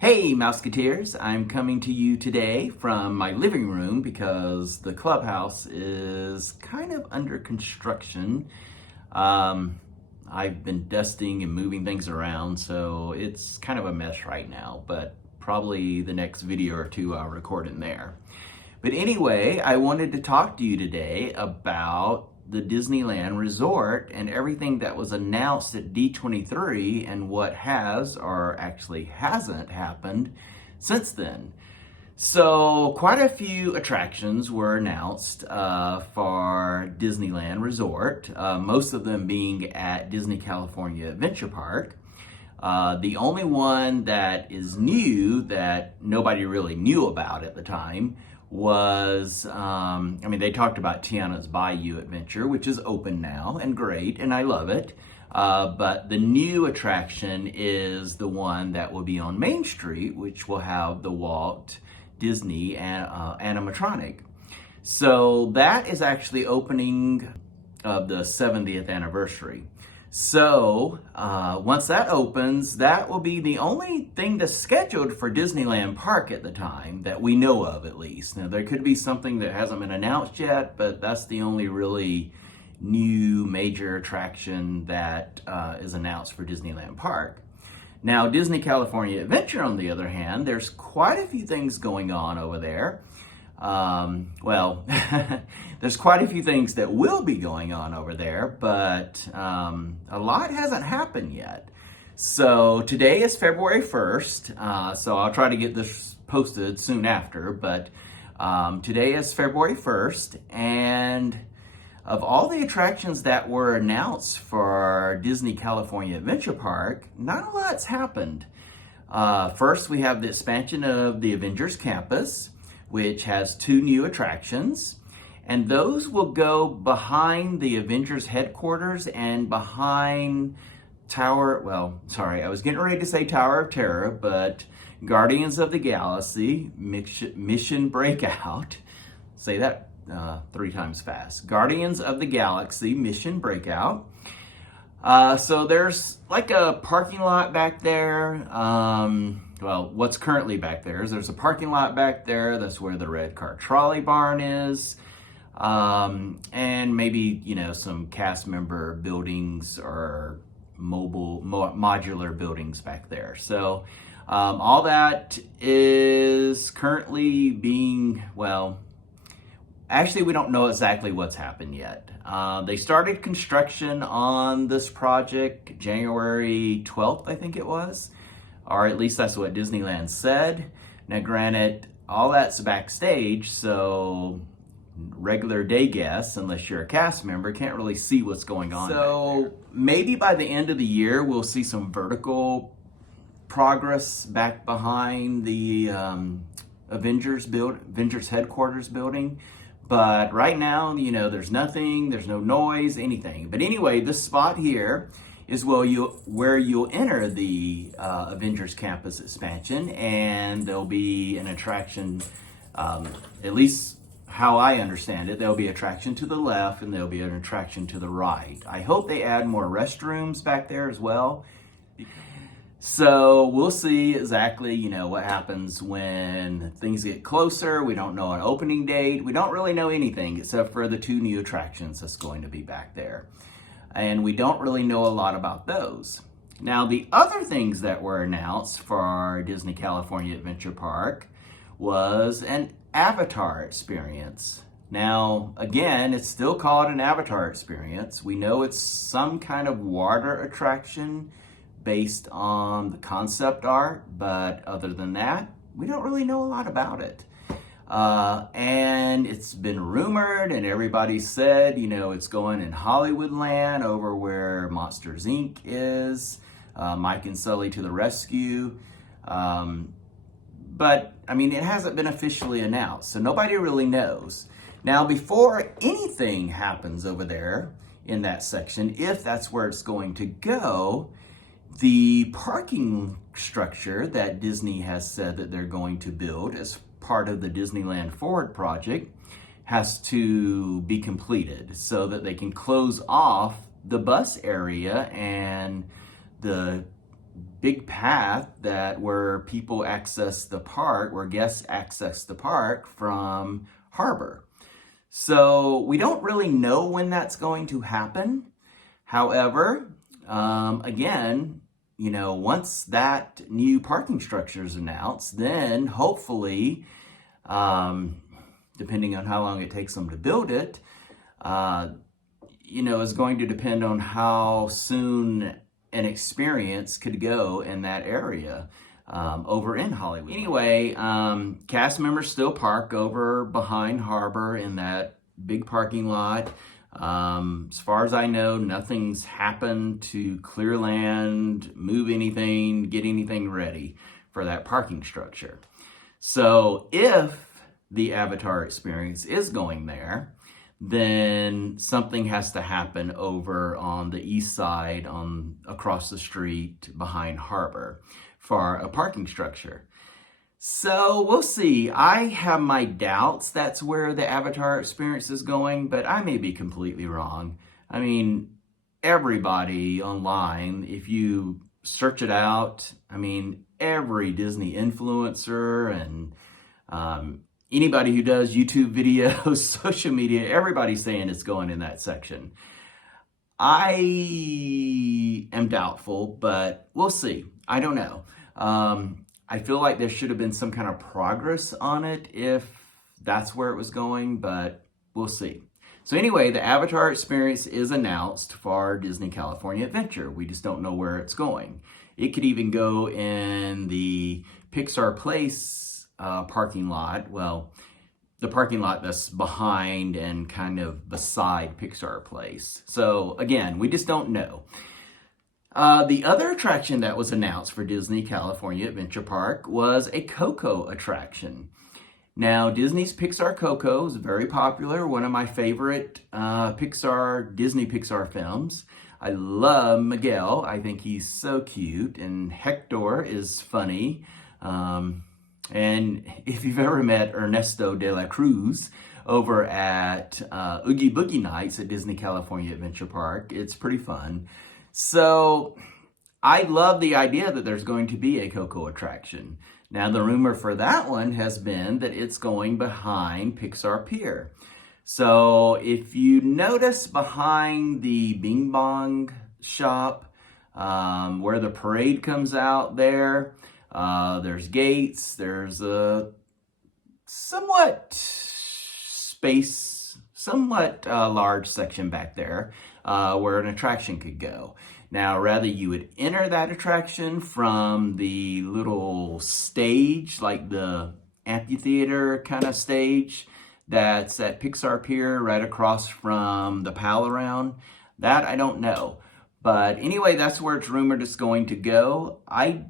Hey Mouseketeers, I'm coming to you today from my living room because the clubhouse is kind of under construction. I've been dusting and moving things around, so it's kind of a mess right now, but probably the next video or two I'll record in there. But anyway, I wanted to talk to you today about the Disneyland Resort and everything that was announced at D23 and what has or actually hasn't happened since then. So quite a few attractions were announced for Disneyland Resort, most of them being at Disney California Adventure Park. The only one that is new that nobody really knew about at the time was, they talked about Tiana's Bayou Adventure, which is open now and great, and I love it. But the new attraction is the one that will be on Main Street, which will have the Walt Disney animatronic. So that is actually opening of the 70th anniversary. So once that opens, that will be the only thing that's scheduled for Disneyland Park at the time that we know of, at least. Now there could be something that hasn't been announced yet, but that's the only really new major attraction that is announced for Disneyland Park. Now Disney California Adventure, on the other hand, there's quite a few things going on over there. There's quite a few things that will be going on over there, but a lot hasn't happened yet. So today is February 1st, so I'll try to get this posted soon after, but today is February 1st, and of all the attractions that were announced for Disney California Adventure Park, not a lot's happened. First, we have the expansion of the Avengers Campus, which has 2 new attractions, and those will go behind the Avengers headquarters and behind I was getting ready to say Tower of Terror, but Guardians of the Galaxy Mission Breakout, say that 3 times fast, Guardians of the Galaxy Mission Breakout. So there's like a parking lot back there. What's currently back there is there's a parking lot back there. That's where the red car trolley barn is. And maybe, some cast member buildings or modular buildings back there. So all that is currently being, actually, we don't know exactly what's happened yet. They started construction on this project January 12th, I think it was, or at least that's what Disneyland said. Now, granted, all that's backstage, so regular day guests, unless you're a cast member, can't really see what's going on. So maybe by the end of the year, we'll see some vertical progress back behind the Avengers headquarters building. But right now, there's nothing, there's no noise, anything. But anyway, this spot here is where you'll enter the Avengers Campus expansion, and there'll be an attraction, at least how I understand it, there'll be an attraction to the left and there'll be an attraction to the right. I hope they add more restrooms back there as well. So we'll see exactly, what happens when things get closer. We don't know an opening date. We don't really know anything except for the 2 new attractions that's going to be back there. And we don't really know a lot about those. Now, the other things that were announced for Disney California Adventure Park was an Avatar experience. Now, again, it's still called an Avatar experience. We know it's some kind of water attraction based on the concept art, but other than that, we don't really know a lot about it. And it's been rumored and everybody said, it's going in Hollywoodland over where Monsters Inc. is, Mike and Sully to the rescue. But it hasn't been officially announced, so nobody really knows. Now, before anything happens over there in that section, if that's where it's going to go, the parking structure that Disney has said that they're going to build as part of the Disneyland Forward project has to be completed so that they can close off the bus area and the big path where people access the park, where guests access the park from Harbor. So we don't really know when that's going to happen. However, again, once that new parking structure is announced, then hopefully, depending on how long it takes them to build it, is going to depend on how soon an experience could go in that area over in Hollywood. Anyway, cast members still park over behind Harbor in that big parking lot. As far as I know, nothing's happened to clear land, move anything, get anything ready for that parking structure. So if the Avatar experience is going there, then something has to happen over on the east side, across the street behind Harbor for a parking structure. So we'll see. I have my doubts that's where the Avatar experience is going, but I may be completely wrong. I mean, everybody online, if you search it out, every Disney influencer and anybody who does YouTube videos, social media, everybody's saying it's going in that section. I am doubtful, but we'll see. I don't know. I feel like there should have been some kind of progress on it if that's where it was going, but we'll see. So anyway, the Avatar experience is announced for Disney California Adventure. We just don't know where it's going. It could even go in the Pixar Place parking lot. Well, the parking lot that's behind and kind of beside Pixar Place. So again, we just don't know. The other attraction that was announced for Disney California Adventure Park was a Coco attraction. Now, Disney's Pixar Coco is very popular, one of my favorite Disney Pixar films. I love Miguel. I think he's so cute, and Hector is funny. And if you've ever met Ernesto de la Cruz over at Oogie Boogie Nights at Disney California Adventure Park, it's pretty fun. So I love the idea that there's going to be a Coco attraction. Now, the rumor for that one has been that it's going behind Pixar Pier. So if you notice behind the Bing Bong shop, where the parade comes out there's gates, there's a somewhat large section back there where an attraction could go. Now, rather you would enter that attraction from the little stage, like the amphitheater kind of stage that's at Pixar Pier right across from the Pal Around. That I don't know. But anyway, that's where it's rumored it's going to go. I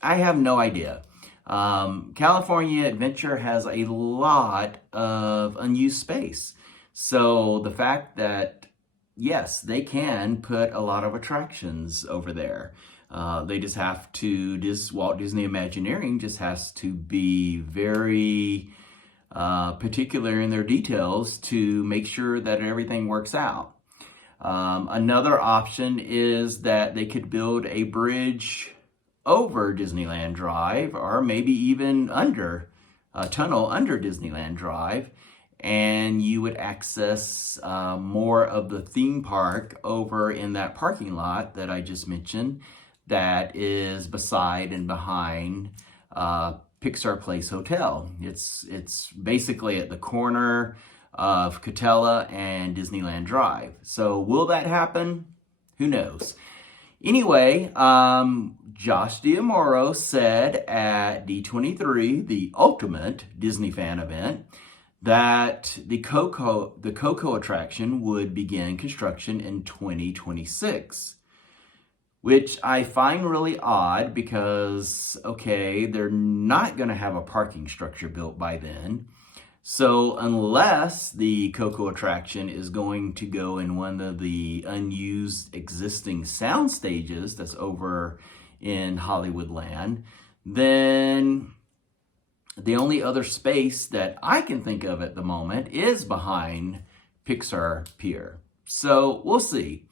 have no idea. California Adventure has a lot of unused space. So the fact that, yes, they can put a lot of attractions over there. They just have to, Walt Disney Imagineering just has to be very particular in their details to make sure that everything works out. Another option is that they could build a bridge over Disneyland Drive, or maybe even under a tunnel under Disneyland Drive, and you would access more of the theme park over in that parking lot that I just mentioned that is beside and behind Pixar Place Hotel. It's basically at the corner of Catella and Disneyland Drive. So will that happen? Who knows? Anyway, Josh D'Amaro said at D23, the ultimate Disney fan event, that the Coco attraction would begin construction in 2026. Which I find really odd because, okay, they're not going to have a parking structure built by then. So unless the Coco attraction is going to go in one of the unused existing sound stages that's over in Hollywoodland, then the only other space that I can think of at the moment is behind Pixar Pier. So we'll see.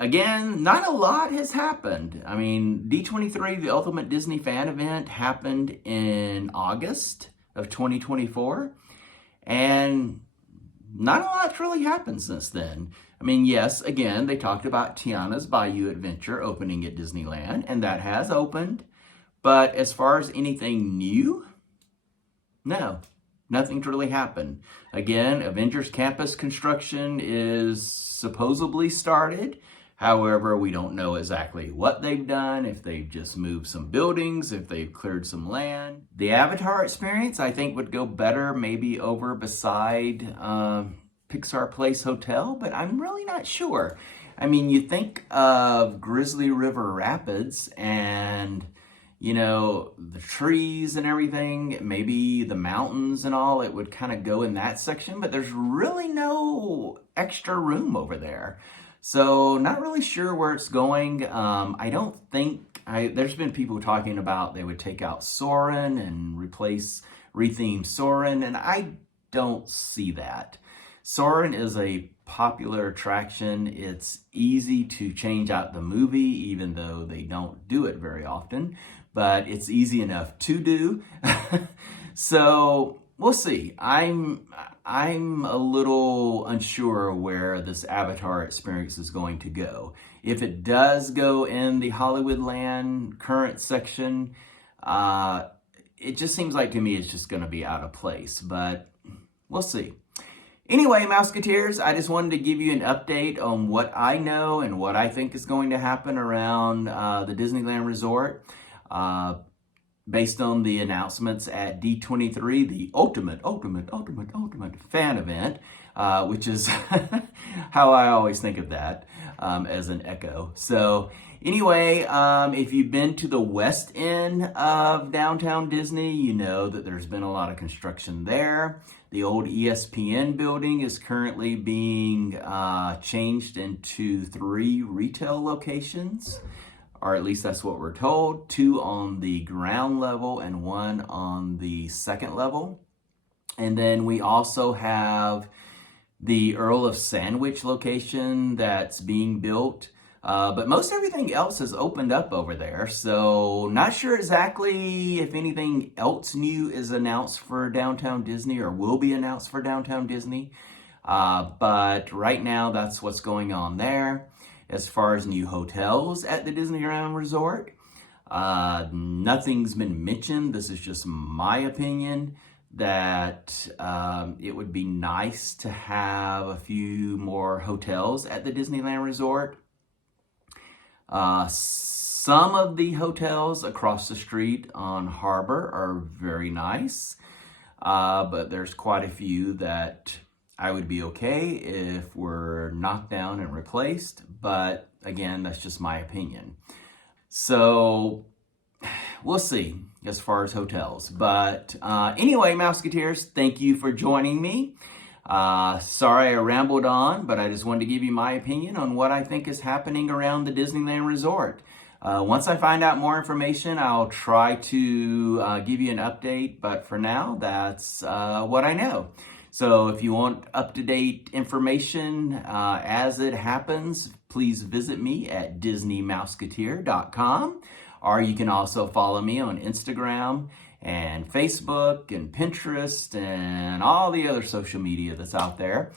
again, not a lot has happened. I mean, D23, the Ultimate Disney Fan Event, happened in August of 2024, and not a lot's really happened since then. I mean, yes, again, they talked about Tiana's Bayou Adventure opening at Disneyland, and that has opened. But as far as anything new, no, nothing's really happened. Again, Avengers Campus construction is supposedly started. However, we don't know exactly what they've done, if they've just moved some buildings, if they've cleared some land. The Avatar experience, I think, would go better maybe over beside Pixar Place Hotel, but I'm really not sure. I mean, you think of Grizzly River Rapids and, you know, the trees and everything, maybe the mountains and all, it would kind of go in that section, but there's really no extra room over there. So not really sure where it's going. I don't think, there's been people talking about they would take out Soarin' and retheme Soarin', and I don't see that. Soarin' is a popular attraction. It's easy to change out the movie, even though they don't do it very often, but it's easy enough to do. So we'll see. I'm a little unsure where this Avatar experience is going to go. If it does go in the Hollywoodland current section, it just seems like to me it's just going to be out of place, but we'll see. Anyway, Mouseketeers, I just wanted to give you an update on what I know and what I think is going to happen around the Disneyland Resort. Based on the announcements at D23, the ultimate fan event, which is how I always think of that as an echo. So anyway, if you've been to the west end of downtown Disney, you know that there's been a lot of construction there. The old ESPN building is currently being changed into 3 retail locations, or at least that's what we're told. 2 on the ground level and 1 on the second level. And then we also have the Earl of Sandwich location that's being built. But most everything else has opened up over there. So not sure exactly if anything else new is announced for Downtown Disney or will be announced for Downtown Disney. But right now that's what's going on there. As far as new hotels at the Disneyland Resort, nothing's been mentioned. This is just my opinion that it would be nice to have a few more hotels at the Disneyland Resort. Some of the hotels across the street on Harbor are very nice, but there's quite a few that I would be okay if were knocked down and replaced, but again, that's just my opinion. So we'll see as far as hotels. But anyway, Mouseketeers, thank you for joining me. Sorry I rambled on, but I just wanted to give you my opinion on what I think is happening around the Disneyland Resort. Once I find out more information, I'll try to give you an update, but for now, that's what I know. So if you want up-to-date information as it happens, please visit me at DisneyMouseketeer.com, or you can also follow me on Instagram and Facebook and Pinterest and all the other social media that's out there.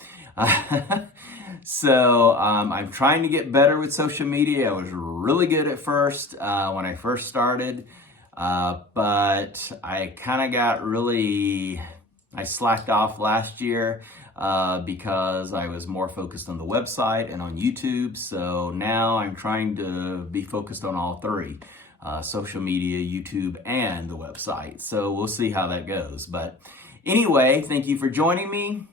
So I'm trying to get better with social media. I was really good at first when I first started, but I kind of got I slacked off last year because I was more focused on the website and on YouTube. So now I'm trying to be focused on all 3. Social media, YouTube, and the website. So we'll see how that goes. But anyway, thank you for joining me.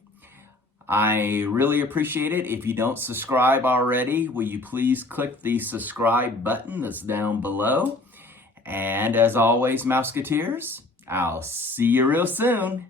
I really appreciate it. If you don't subscribe already, will you please click the subscribe button that's down below. And as always, Mouseketeers, I'll see you real soon.